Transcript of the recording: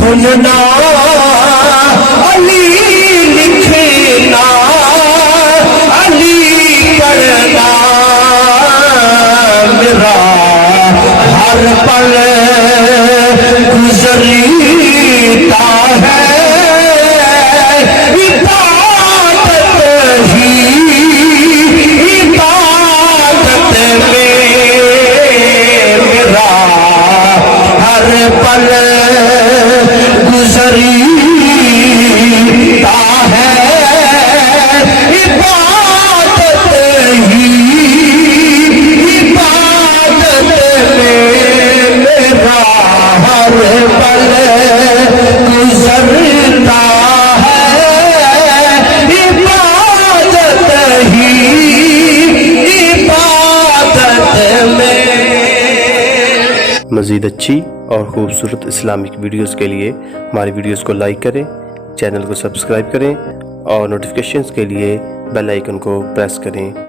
سننا علی لکھنا علی کرنا میرا ہر پل گزرتا ہے عبادت ہی عبادت میں میرا ہر پل گزرتا ہے عبادت ہی عبادت میں میرا ہر پل گزرتا ہے عبادت ہی عبادت میں۔ مزید اچھی اور خوبصورت اسلامک ویڈیوز کے لیے ہماری ویڈیوز کو لائک کریں، چینل کو سبسکرائب کریں اور نوٹیفیکیشنز کے لیے بیل آئیکن کو پریس کریں۔